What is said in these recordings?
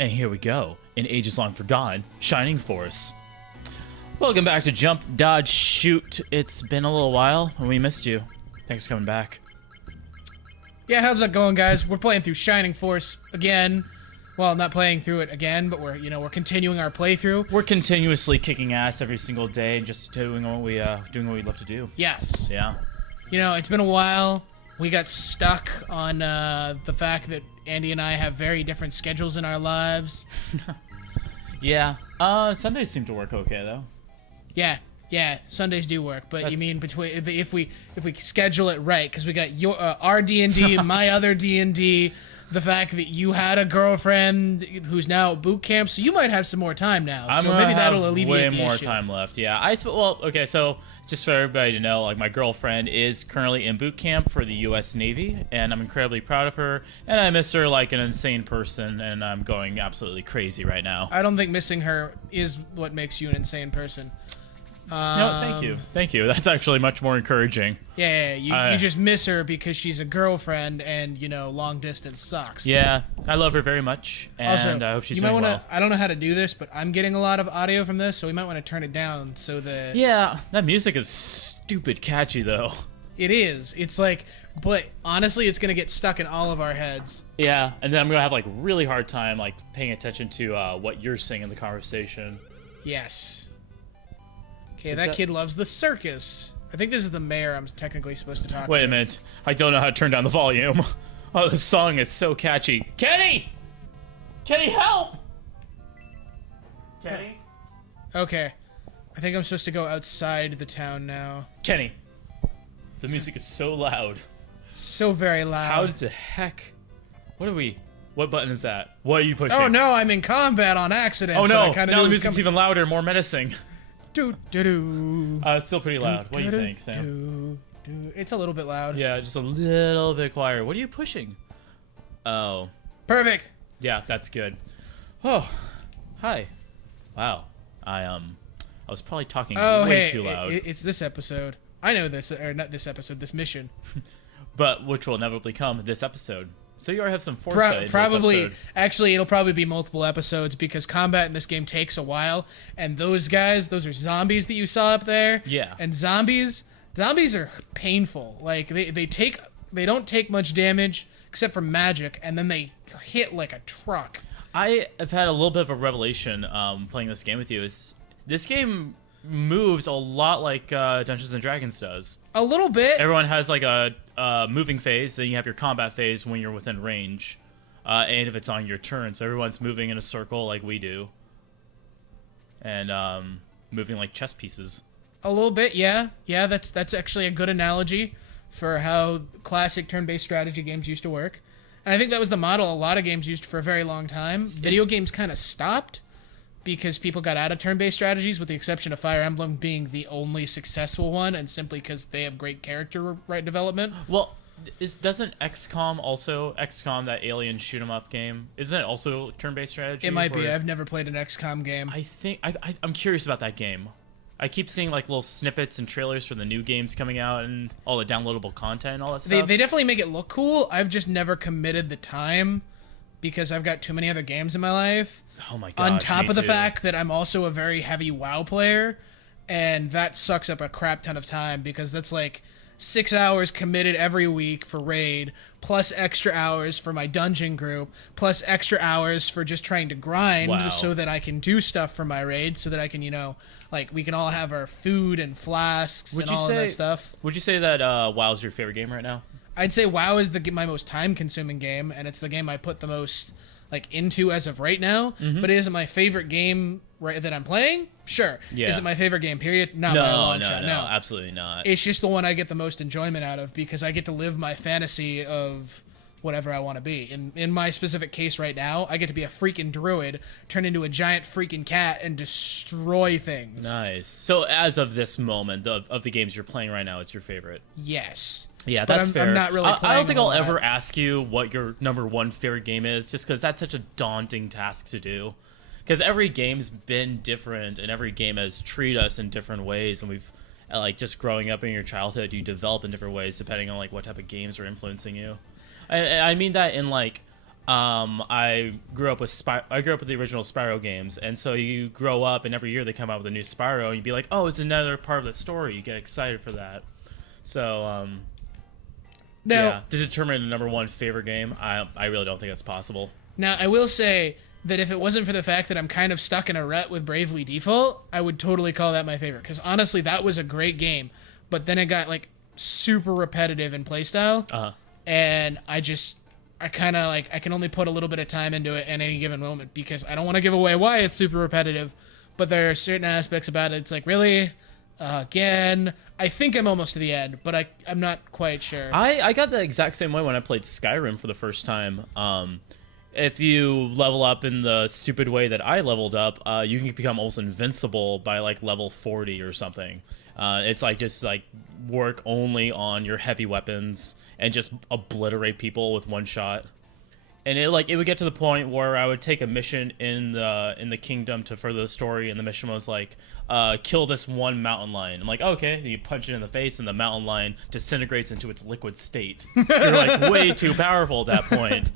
And here we go, in ages long forgotten, Shining Force. Welcome back to Jump, Dodge, Shoot. It's been a little while, and we missed you. Thanks for coming back. Yeah, how's that going, guys? We're playing through Shining Force again. Well, not playing through it again, but we're continuing our playthrough. We're continuously kicking ass every single day, just doing what we love to do. Yes. Yeah. You know, it's been a while. We got stuck on the fact that Andy and I have very different schedules in our lives. Yeah. Sundays seem to work okay though. Yeah, Sundays do work, but you mean between if we schedule it right, because we got your our D&D, my other D&D, the fact that you had a girlfriend who's now at boot camp, so you might have some more time now. So maybe that'll alleviate way the more issue. time left. Yeah, okay. So just for everybody to know, like my girlfriend is currently in boot camp for the U.S. Navy, and I'm incredibly proud of her, and I miss her like an insane person, and I'm going absolutely crazy right now. I don't think missing her is what makes you an insane person. No, thank you. That's actually much more encouraging. Yeah, you just miss her because she's a girlfriend, and long distance sucks. Yeah, I love her very much, and also, I hope she's doing well. I don't know how to do this, but I'm getting a lot of audio from this, so we might want to turn it down so that. Yeah, that music is stupid catchy though. It is. It's like, but honestly, it's gonna get stuck in all of our heads. Yeah, and then I'm gonna have like really hard time like paying attention to what you're saying in the conversation. Yes. Okay, that kid loves the circus. I think this is the mayor I'm technically supposed to talk to. Wait a minute. I don't know how to turn down the volume. Oh, this song is so catchy. Kenny! Kenny, help! Kenny? Okay. I think I'm supposed to go outside the town now. Kenny. The music is so loud. So very loud. How the heck? What button is that? What are you pushing? Oh no, I'm in combat on accident. Oh no, now the music's even louder, more menacing. Still pretty loud. What do you think, Sam? It's a little bit loud. Yeah, just a little bit quieter. What are you pushing? Oh. Perfect. Yeah, that's good. Oh, hi. Wow. I was probably talking way too loud. It's this episode. I know this, or not this episode, this mission. But which will inevitably come this episode. So you already have some foresight. Probably, actually, it'll probably be multiple episodes because combat in this game takes a while. And those guys, those are zombies that you saw up there. Yeah. And zombies are painful. Like they don't take much damage except for magic, and then they hit like a truck. I have had a little bit of a revelation playing this game with you. This game moves a lot like Dungeons and Dragons does. A little bit. Everyone has like a moving phase, then you have your combat phase when you're within range, and if it's on your turn. So everyone's moving in a circle like we do, and moving like chess pieces. A little bit, yeah. Yeah, that's actually a good analogy for how classic turn-based strategy games used to work. And I think that was the model a lot of games used for a very long time. Video games kind of stopped because people got out of turn-based strategies, with the exception of Fire Emblem being the only successful one, and simply because they have great character development. Well, doesn't XCOM, that alien shoot 'em up game, isn't it also turn-based strategy? It might be. I've never played an XCOM game. I think I'm curious about that game. I keep seeing like little snippets and trailers for the new games coming out and all the downloadable content and all that stuff. They definitely make it look cool. I've just never committed the time because I've got too many other games in my life. Oh my god! On top of the fact that I'm also a very heavy WoW player, and that sucks up a crap ton of time because that's like 6 hours committed every week for raid, plus extra hours for my dungeon group, plus extra hours for just trying to grind so that I can do stuff for my raid, so that I can, like we can all have our food and flasks and all of that stuff. Would you say that WoW's your favorite game right now? I'd say WoW is my most time-consuming game, and it's the game I put the most into as of right now. Mm-hmm. But is it my favorite game that I'm playing? Sure. Yeah. Is it my favorite game, period? Not by a long shot. No, absolutely not. It's just the one I get the most enjoyment out of because I get to live my fantasy of whatever I want to be. In my specific case right now, I get to be a freaking druid, turn into a giant freaking cat, and destroy things. Nice. So as of this moment, of the games you're playing right now, it's your favorite? Yes. Yeah, that's fair. I'm not really playing I don't think I'll that. ever ask you what your number one favorite game is, just because that's such a daunting task to do. Because every game's been different, and every game has treated us in different ways, and we've just growing up in your childhood, you develop in different ways depending on what type of games are influencing you. I mean that in I grew up with the original Spyro games, and so you grow up, and every year they come out with a new Spyro, and you'd be like, oh, it's another part of the story. You get excited for that. So, now, yeah, to determine the number one favorite game, I really don't think that's possible. Now, I will say that if it wasn't for the fact that I'm kind of stuck in a rut with Bravely Default, I would totally call that my favorite. Because honestly, that was a great game, but then it got like super repetitive in playstyle, and I kind of like, I can only put a little bit of time into it at any given moment because I don't want to give away why it's super repetitive, but there are certain aspects about it. It's like, really? Again? I think I'm almost to the end, but I'm not quite sure. I got the exact same way when I played Skyrim for the first time. If you level up in the stupid way that I leveled up, you can become almost invincible by like level 40 or something. It's like just like work only on your heavy weapons and just obliterate people with one shot. And it would get to the point where I would take a mission in the kingdom to further the story, and the mission was like, kill this one mountain lion. I'm like, okay, and you punch it in the face, and the mountain lion disintegrates into its liquid state. You're like way too powerful at that point.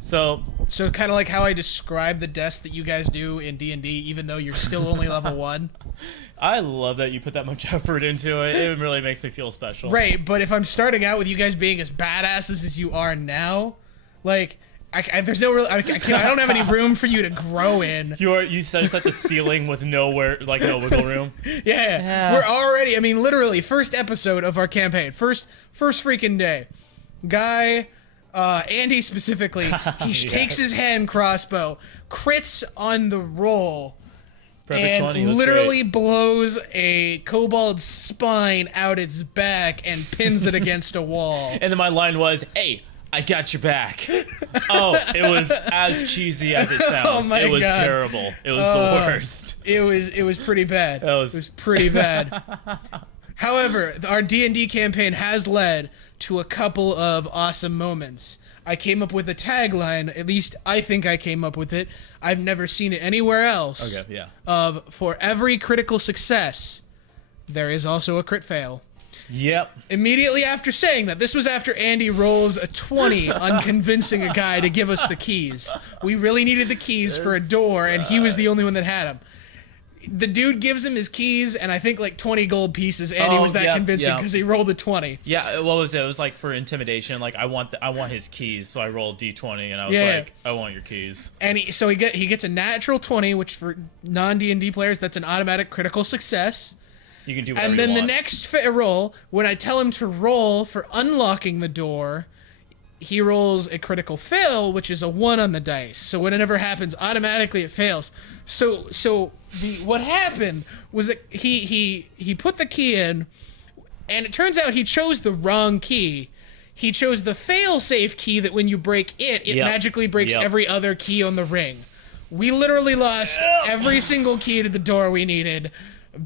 So kind of like how I describe the deaths that you guys do in D&D, even though you're still only level 1. I love that you put that much effort into it. It really makes me feel special. Right, but if I'm starting out with you guys being as badasses as you are now, like, there's no real, I don't have any room for you to grow in. You set us at the ceiling with no wiggle room. Yeah, we're already, I mean, literally, first episode of our campaign, first freaking day, guy. Andy specifically, he takes his hand crossbow, crits on the roll, Perfect and 20, literally blows a kobold's spine out its back and pins it against a wall. And then my line was, "Hey, I got your back." Oh, it was as cheesy as it sounds. Oh my it was God. Terrible. It was the worst. It was pretty bad. It was pretty bad. However, our D&D campaign has led to a couple of awesome moments. I came up with a tagline, at least I think I came up with it. I've never seen it anywhere else. Okay, yeah. Of, for every critical success, there is also a crit fail. Yep. Immediately after saying that, this was after Andy rolls a 20 on convincing a guy to give us the keys. We really needed the keys for a door, and he was the only one that had them. The dude gives him his keys and I think like 20 gold pieces. Andy was that convincing because he rolled a 20. Yeah, what was it? It was like for intimidation. Like I want his keys, so I rolled D20 and I was like, I want your keys. And he gets a natural 20, which for non D&D players that's an automatic critical success. You can do whatever and then you the want. next roll, when I tell him to roll for unlocking the door, he rolls a critical fail, which is a 1 on the dice. So whatever happens, automatically it fails. So what happened was that he put the key in, and it turns out he chose the wrong key. He chose the fail-safe key that when you break it magically breaks every other key on the ring. We literally lost every single key to the door we needed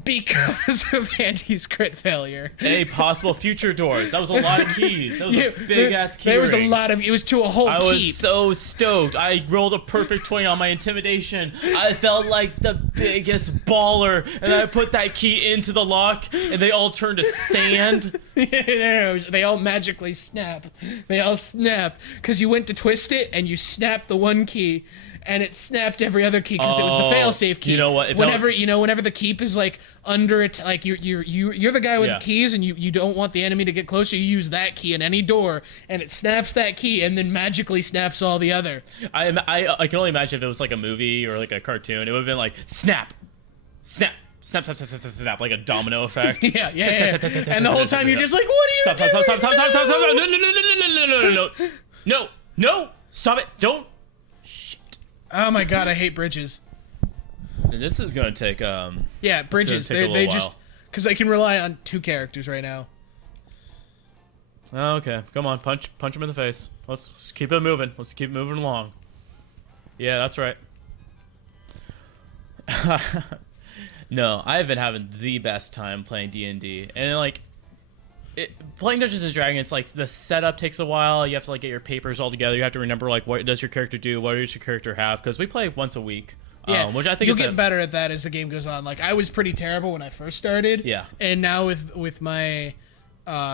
because of Andy's crit failure. Any possible future doors. That was a lot of keys. That was a big-ass key There was ring. a lot of... It was to a whole I keep. was so stoked. I rolled a perfect 20 on my intimidation. I felt like the biggest baller. And I put that key into the lock, and they all turned to sand. They all magically snap. They all snap. Because you went to twist it, and you snapped the one key, and it snapped every other key because it was the fail-safe key. You know what? Whenever the keep is like under it, like you're the guy with the keys, and you don't want the enemy to get closer. You use that key in any door, and it snaps that key, and then magically snaps all the other. I can only imagine if it was like a movie or like a cartoon. It would have been like snap, snap. Snap, snap, snap, snap, snap, snap, like a domino effect. Yeah. And the whole time you're just like, what are you doing? Stop. No. Stop it. Don't. Oh my God, I hate bridges. And this is going to take, Yeah, bridges. They just... Because I can rely on 2 characters right now. Oh, okay. Come on, punch him in the face. Let's keep it moving. Let's keep moving along. Yeah, that's right. No, I've been having the best time playing D&D. And, like, playing Dungeons & Dragons, like, the setup takes a while. You have to, like, get your papers all together. You have to remember, like, what does your character do? What does your character have? Because we play once a week. Yeah, which I think you'll get better at that as the game goes on. Like, I was pretty terrible when I first started. Yeah. And now with my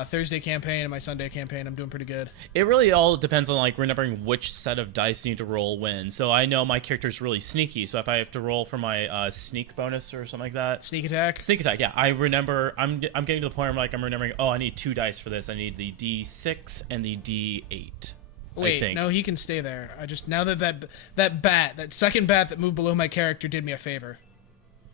Thursday campaign and my Sunday campaign. I'm doing pretty good. It really all depends on like remembering which set of dice you need to roll when. So I know my character's really sneaky. So if I have to roll for my sneak bonus or something like that, Sneak attack. yeah. I remember. I'm getting to the point where I'm remembering. Oh, I need 2 dice for this. I need the D6 and the D8. Wait, no, he can stay there. I just now that second bat that moved below my character did me a favor.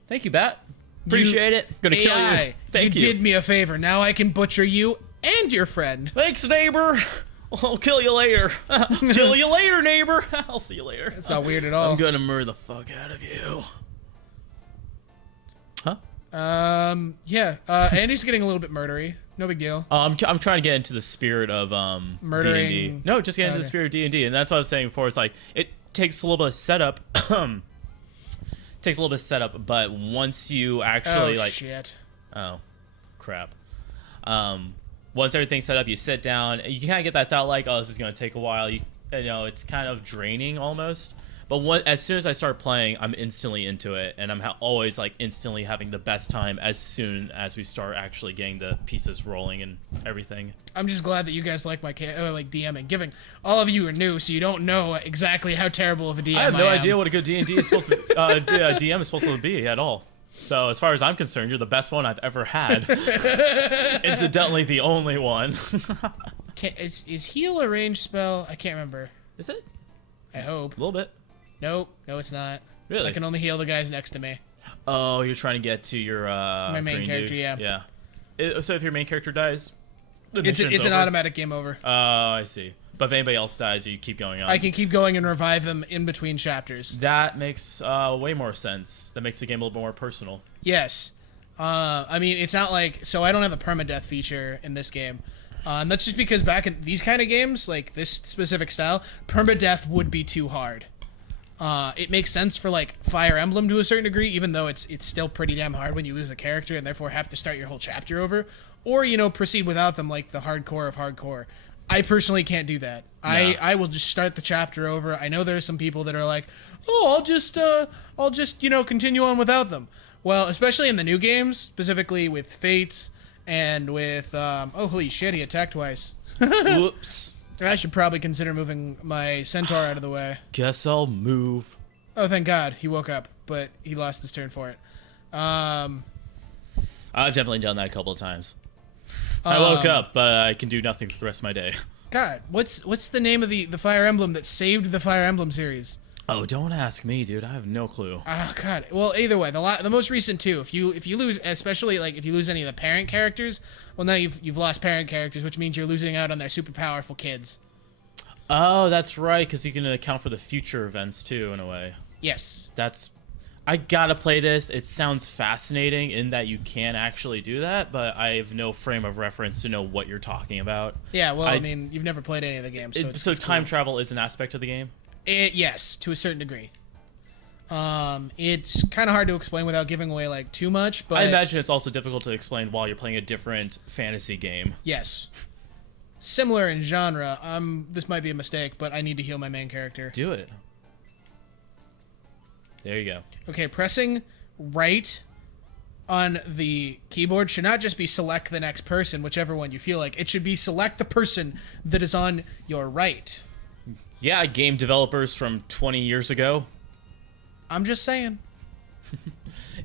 Thank you, Bat. Appreciate it. Gonna kill you. Thank you. You did me a favor. Now I can butcher you and your friend. Thanks, neighbor. I'll kill you later. Kill you later, neighbor. I'll see you later. It's not weird at all. I'm gonna murder the fuck out of you. Huh? Yeah. Andy's getting a little bit murdery. No big deal. I'm trying to get into the spirit of murdering. D&D. No, just get into the spirit of D&D, and that's what I was saying before. It's like it takes a little bit of setup. Takes a little bit of setup, but once you actually shit. Oh, crap. Once everything's set up, you sit down. You kind of get that thought like, oh, this is going to take a while. You know, it's kind of draining almost. But as soon as I start playing, I'm instantly into it, and I'm always like instantly having the best time as soon as we start actually getting the pieces rolling and everything. I'm just glad that you guys like my like DMing. Given all of you are new, so you don't know exactly how terrible of a DM I am. I have no idea what a good D&D is supposed to DM is supposed to be at all. So as far as I'm concerned, you're the best one I've ever had. Incidentally, the only one. Is heal a ranged spell? I can't remember. Is it? I hope. A little bit. Nope. No, it's not. Really? I can only heal the guys next to me. Oh, you're trying to get to your my main character, dude. Yeah. So if your main character dies, it's an automatic game over. Oh, I see. But if anybody else dies, you keep going on. I can keep going and revive them in between chapters. That makes way more sense. That makes the game a little bit more personal. Yes. I mean, it's not like... So I don't have a permadeath feature in this game. And that's just because back in these kind of games, like this specific style, permadeath would be too hard. It makes sense for like Fire Emblem to a certain degree, even though it's still pretty damn hard when you lose a character and therefore have to start your whole chapter over, or proceed without them, like the hardcore of hardcore. I personally can't do that. No. I will just start the chapter over. I know there's some people that are like, oh, I'll just continue on without them. Well, especially in the new games, specifically with Fates and with oh holy shit, he attacked twice. Whoops. I should probably consider moving my centaur out of the way. Guess I'll move. Oh, thank God. He woke up, but he lost his turn for it. I've definitely done that a couple of times. I woke up, but I can do nothing for the rest of my day. God, what's the name of the Fire Emblem that saved the Fire Emblem series? Oh, don't ask me, dude. I have no clue. Oh, God. Well, either way, the most recent two, if you lose, especially like if you lose any of the parent characters, well, now you've lost parent characters, which means you're losing out on their super powerful kids. Oh, that's right, because you can account for the future events, too, in a way. Yes. I gotta play this. It sounds fascinating in that you can actually do that, but I have no frame of reference to know what you're talking about. Yeah, well, I mean, you've never played any of the games, so it's time cool. Travel is an aspect of the game? Yes, to a certain degree. It's kind of hard to explain without giving away like too much, but I imagine it's also difficult to explain while you're playing a different fantasy game. Yes. Similar in genre. This might be a mistake, but I need to heal my main character. Do it. There you go. Okay, pressing right on the keyboard should not just be select the next person, whichever one you feel like. It should be select the person that is on your right. Yeah, game developers from 20 years ago. I'm just saying.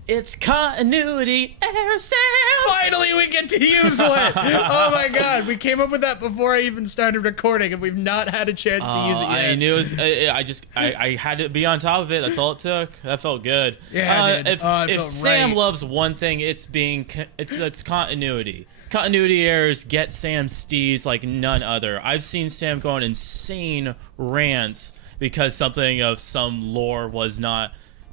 It's continuity air sound. Finally, we get to use one. Oh my God, we came up with that before I even started recording, and we've not had a chance to use it yet. I knew it was. I had to be on top of it. That's all it took. That felt good. Yeah, it felt if right. Sam loves one thing, it's continuity. Continuity errors get Sam steez like none other. I've seen Sam go on insane rants because something of some lore was not.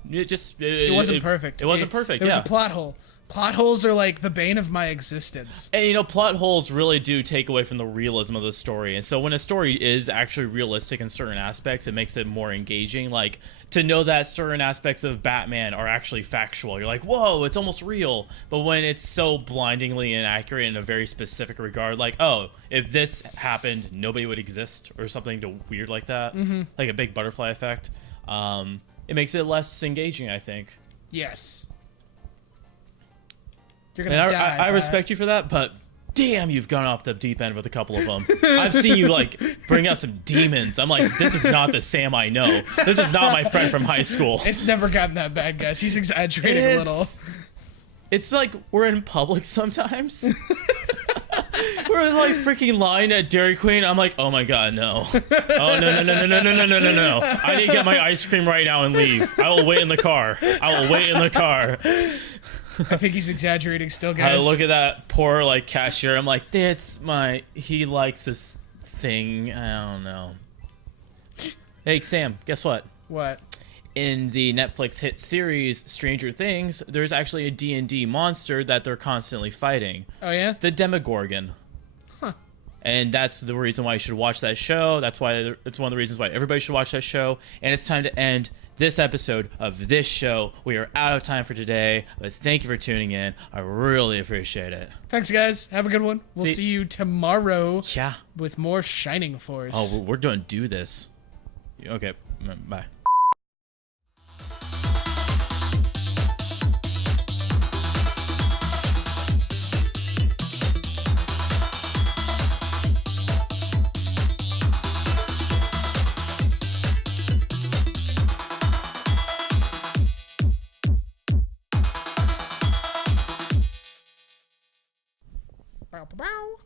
It wasn't perfect. It wasn't perfect. There was a plot hole. Plot holes are like the bane of my existence. And plot holes really do take away from the realism of the story. And so when a story is actually realistic in certain aspects, it makes it more engaging. Like to know that certain aspects of Batman are actually factual. You're like, whoa, it's almost real. But when it's so blindingly inaccurate in a very specific regard, like, oh, if this happened, nobody would exist or something weird like that, like a big butterfly effect. It makes it less engaging, I think. Yes. You're gonna die. I respect you for that, but damn, you've gone off the deep end with a couple of them. I've seen you like bring out some demons. I'm like, this is not the Sam I know. This is not my friend from high school. It's never gotten that bad, guys. He's exaggerating a little. It's like we're in public sometimes. We're like freaking lying at Dairy Queen. I'm like, oh my god, no. Oh no. I need to get my ice cream right now and leave. I will wait in the car. I think he's exaggerating still, I guys. look at that poor like cashier. I'm like, he likes this thing. I don't know. Hey Sam, guess what? What? In the Netflix hit series Stranger Things, there's actually a D&D monster that they're constantly fighting. Oh yeah? The Demogorgon. Huh. And that's the reason why you should watch that show. That's why it's one of the reasons why everybody should watch that show. And it's time to end this episode of this show. We are out of time for today, but thank you for tuning in. I really appreciate it. Thanks, guys. Have a good one. We'll see you tomorrow. Yeah. With more Shining Force. Oh, we're doing Do This. Okay, bye. Bow, bow, bow.